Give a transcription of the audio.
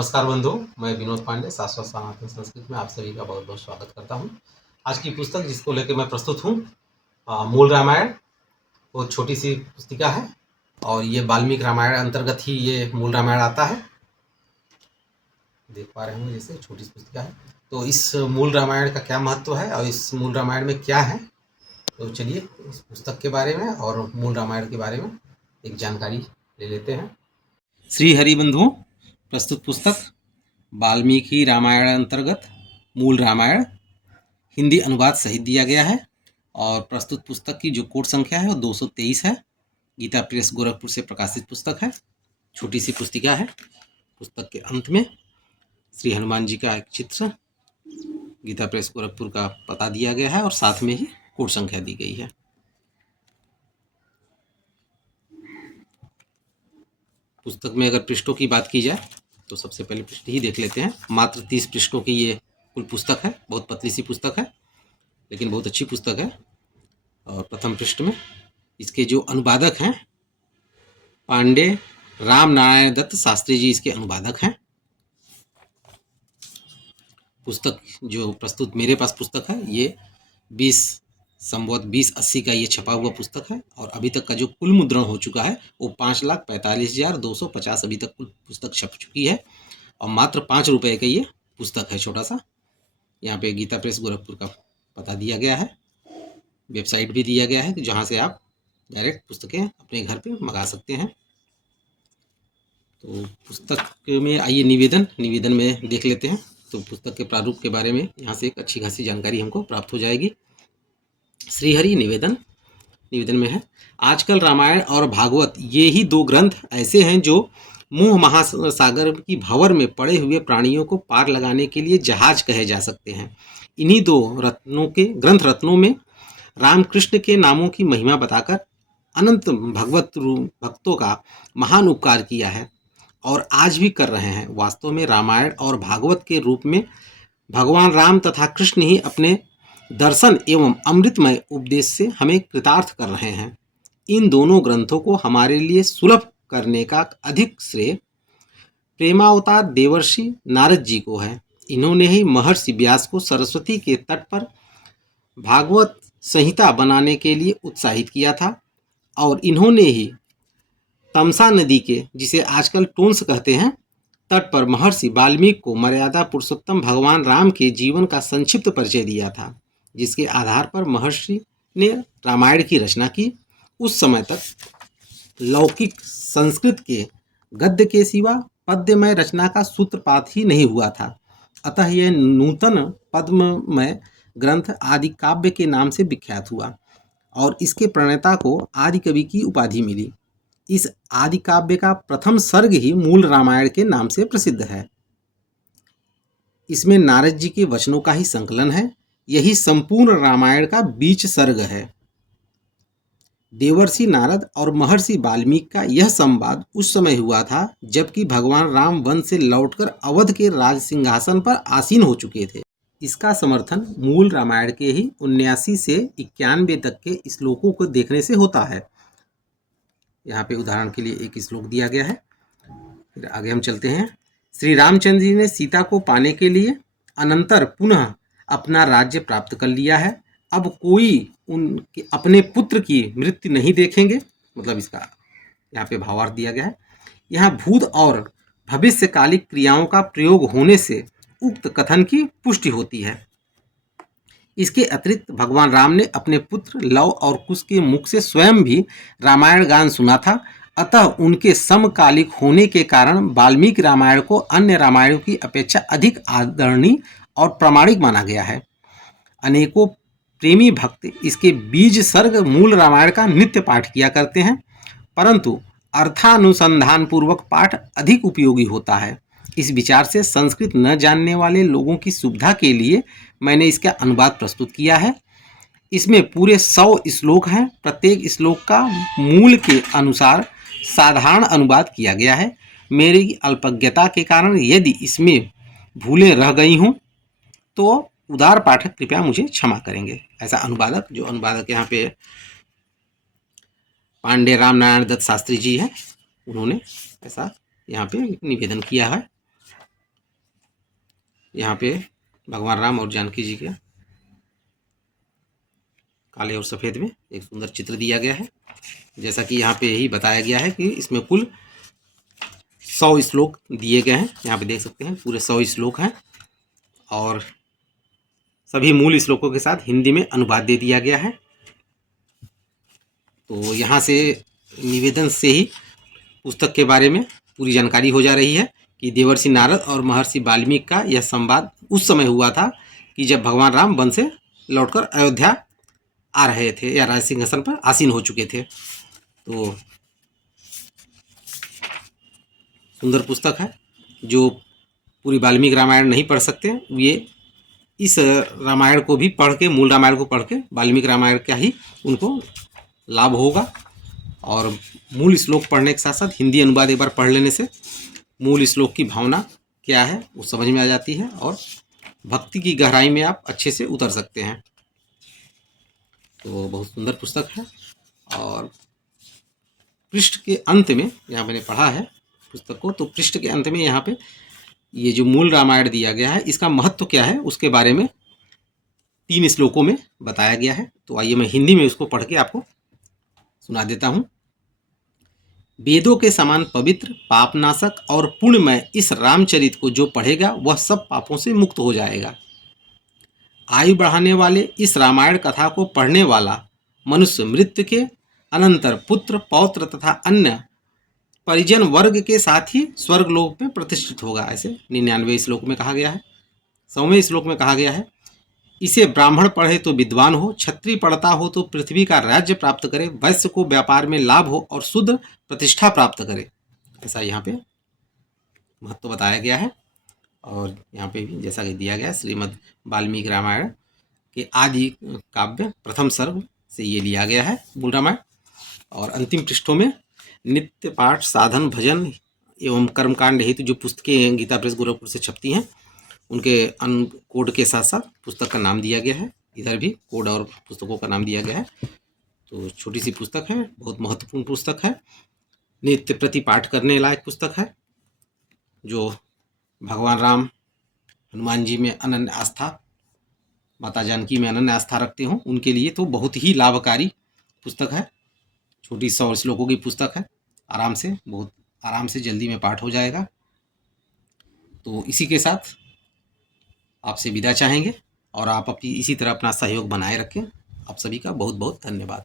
नमस्कार बंधु, मैं विनोद पांडे शाश्वत सनातन संस्कृत में आप सभी का बहुत बहुत स्वागत करता हूँ। आज की पुस्तक जिसको लेकर मैं प्रस्तुत हूँ मूल रामायण। वो छोटी सी पुस्तिका है और ये वाल्मीकि रामायण अंतर्गत ही ये मूल रामायण आता है। देख पा रहे होंगे जैसे छोटी सी पुस्तिका है। तो इस मूल रामायण का क्या महत्व है और इस मूल रामायण में क्या है, तो चलिए इस पुस्तक के बारे में और मूल रामायण के बारे में एक जानकारी ले लेते हैं। श्री हरि बंधु, प्रस्तुत पुस्तक वाल्मीकि रामायण अंतर्गत मूल रामायण हिंदी अनुवाद सहित दिया गया है और प्रस्तुत पुस्तक की जो कोट संख्या है वो 223 है। गीता प्रेस गोरखपुर से प्रकाशित पुस्तक है। छोटी सी पुस्तिका है। पुस्तक के अंत में श्री हनुमान जी का एक चित्र, गीता प्रेस गोरखपुर का पता दिया गया है और साथ में ही कोट संख्या दी गई है। पुस्तक में अगर पृष्ठों की बात की जाए तो सबसे पहले पृष्ठ ही देख लेते हैं। मात्र 30 पृष्ठों की ये कुल पुस्तक है। बहुत पतली सी पुस्तक है लेकिन बहुत अच्छी पुस्तक है। और प्रथम पृष्ठ में इसके जो अनुवादक हैं पांडे राम नारायण दत्त शास्त्री जी इसके अनुवादक हैं। पुस्तक जो प्रस्तुत मेरे पास पुस्तक है ये 2080 का ये छपा हुआ पुस्तक है और अभी तक का जो कुल मुद्रण हो चुका है वो 5,45,250 अभी तक कुल पुस्तक छप चुकी है और मात्र 5 रुपये का ये पुस्तक है छोटा सा। यहाँ पे गीता प्रेस गोरखपुर का पता दिया गया है, वेबसाइट भी दिया गया है कि जहाँ से आप डायरेक्ट पुस्तकें अपने घर पे मंगा सकते हैं। तो पुस्तक में आइए निवेदन में देख लेते हैं। तो पुस्तक के प्रारूप के बारे में यहाँ से एक अच्छी खासी जानकारी हमको प्राप्त हो जाएगी। श्रीहरि निवेदन में है, आजकल रामायण और भागवत ये ही दो ग्रंथ ऐसे हैं जो मोह महासागर की भंवर में पड़े हुए प्राणियों को पार लगाने के लिए जहाज कहे जा सकते हैं। इन्हीं दो ग्रंथ रत्नों में रामकृष्ण के नामों की महिमा बताकर अनंत भक्तों का महान उपकार किया है और आज भी कर रहे हैं। वास्तव में रामायण और भागवत के रूप में भगवान राम तथा कृष्ण ही अपने दर्शन एवं अमृतमय उपदेश से हमें कृतार्थ कर रहे हैं। इन दोनों ग्रंथों को हमारे लिए सुलभ करने का अधिक श्रेय प्रेमावतार देवर्षि नारद जी को है। इन्होंने ही महर्षि व्यास को सरस्वती के तट पर भागवत संहिता बनाने के लिए उत्साहित किया था और इन्होंने ही तमसा नदी के, जिसे आजकल टोंस कहते हैं, तट पर महर्षि वाल्मीकि को मर्यादा पुरुषोत्तम भगवान राम के जीवन का संक्षिप्त परिचय दिया था, जिसके आधार पर महर्षि ने रामायण की रचना की। उस समय तक लौकिक संस्कृत के गद्य के सिवा पद्यमय रचना का सूत्रपात ही नहीं हुआ था। अतः यह नूतन पद्ममय ग्रंथ आदि काव्य के नाम से विख्यात हुआ और इसके प्रणेता को आदि कवि की उपाधि मिली। इस आदि काव्य का प्रथम सर्ग ही मूल रामायण के नाम से प्रसिद्ध है। इसमें नारद जी के वचनों का ही संकलन है। यही संपूर्ण रामायण का बीच सर्ग है। देवर्षि नारद और महर्षि वाल्मीकि का यह संवाद उस समय हुआ था जबकि भगवान राम वन से लौटकर अवध के राज सिंहासन पर आसीन हो चुके थे। इसका समर्थन मूल रामायण के ही 79 से 91 तक के श्लोकों को देखने से होता है। यहाँ पे उदाहरण के लिए एक श्लोक दिया गया है। फिर आगे हम चलते हैं। श्री रामचंद्र जी ने सीता को पाने के लिए अनंतर पुनः अपना राज्य प्राप्त कर लिया है। अब कोई उनके अपने पुत्र की मृत्यु नहीं देखेंगे। मतलब इसका यहाँ पे भावार्थ दिया गया है। यहाँ भूत और भविष्यकालिक क्रियाओं का प्रयोग होने से उक्त कथन की पुष्टि होती है। इसके अतिरिक्त भगवान राम ने अपने पुत्र लव और कुश के मुख से स्वयं भी रामायण गान सुना था। अतः उनके समकालिक होने के कारण वाल्मीकि रामायण को अन्य रामायणों की अपेक्षा अधिक आदरणीय और प्रामाणिक माना गया है। अनेकों प्रेमी भक्त इसके बीज सर्ग मूल रामायण का नित्य पाठ किया करते हैं, परंतु अर्थानुसंधान पूर्वक पाठ अधिक उपयोगी होता है। इस विचार से संस्कृत न जानने वाले लोगों की सुविधा के लिए मैंने इसका अनुवाद प्रस्तुत किया है। इसमें पूरे 100 श्लोक हैं। प्रत्येक श्लोक का मूल के अनुसार साधारण अनुवाद किया गया है। मेरी अल्पज्ञता के कारण यदि इसमें भूलें रह गई हों तो उदार पाठक कृपया मुझे क्षमा करेंगे। ऐसा अनुवादक, जो अनुवादक यहाँ पे पांडे राम नारायण दत्त शास्त्री जी हैं, उन्होंने ऐसा यहाँ पे निवेदन किया है। यहाँ पे भगवान राम और जानकी जी के काले और सफ़ेद में एक सुंदर चित्र दिया गया है। जैसा कि यहाँ पे यही बताया गया है कि इसमें कुल 100 श्लोक दिए गए हैं। यहाँ पे देख सकते हैं पूरे 100 श्लोक हैं और सभी मूल श्लोकों के साथ हिंदी में अनुवाद दे दिया गया है। तो यहाँ से निवेदन से ही पुस्तक के बारे में पूरी जानकारी हो जा रही है कि देवर्षि नारद और महर्षि वाल्मीकि का यह संवाद उस समय हुआ था कि जब भगवान राम वन से लौटकर अयोध्या आ रहे थे या राज सिंहासन पर आसीन हो चुके थे। तो सुंदर पुस्तक है। जो पूरी वाल्मीकि रामायण नहीं पढ़ सकते ये इस रामायण को भी पढ़ के, मूल रामायण को पढ़ के वाल्मीकि रामायण का ही उनको लाभ होगा। और मूल श्लोक पढ़ने के साथ साथ हिंदी अनुवाद एक बार पढ़ लेने से मूल श्लोक की भावना क्या है वो समझ में आ जाती है और भक्ति की गहराई में आप अच्छे से उतर सकते हैं। तो बहुत सुंदर पुस्तक है। और पृष्ठ के अंत में, यहाँ मैंने पढ़ा है पुस्तक को, तो पृष्ठ के अंत में यहाँ पे ये जो मूल रामायण दिया गया है इसका महत्व क्या है उसके बारे में 3 श्लोकों में बताया गया है। तो आइए मैं हिंदी में उसको पढ़ के आपको सुना देता हूँ। वेदों के समान पवित्र, पापनाशक और पुण्यमय इस रामचरित को जो पढ़ेगा वह सब पापों से मुक्त हो जाएगा। आयु बढ़ाने वाले इस रामायण कथा को पढ़ने वाला मनुष्य मृत्यु के अनंतर पुत्र, पौत्र तथा अन्य परिजन वर्ग के साथ ही स्वर्गलोक में प्रतिष्ठित होगा। ऐसे 99वें श्लोक में कहा गया है। 100वें श्लोक में कहा गया है, इसे ब्राह्मण पढ़े तो विद्वान हो, क्षत्रिय पढ़ता हो तो पृथ्वी का राज्य प्राप्त करे, वैश्य को व्यापार में लाभ हो और शूद्र प्रतिष्ठा प्राप्त करे। ऐसा यहाँ पे महत्व बताया गया है। और यहाँ पे भी जैसा कि दिया गया श्रीमद् वाल्मीकि रामायण के आदि काव्य प्रथम सर्ग से ये लिया गया है मूल रामायण। और अंतिम पृष्ठों में नित्य पाठ, साधन, भजन एवं कर्मकांड हेतु जो पुस्तकें गीता प्रेस गोरखपुर से छपती हैं उनके कोड के साथ साथ पुस्तक का नाम दिया गया है। इधर भी कोड और पुस्तकों का नाम दिया गया है। तो छोटी सी पुस्तक है, बहुत महत्वपूर्ण पुस्तक है, नित्य प्रति पाठ करने लायक पुस्तक है। जो भगवान राम, हनुमान जी में अनन्य आस्था, माता जानकी में अनन्य आस्था रखते हों उनके लिए तो बहुत ही लाभकारी पुस्तक है। छोटी 100 श्लोकों की पुस्तक है। आराम से, बहुत आराम से जल्दी में पाठ हो जाएगा। तो इसी के साथ आपसे विदा चाहेंगे और आप अपनी इसी तरह अपना सहयोग बनाए रखें। आप सभी का बहुत बहुत धन्यवाद।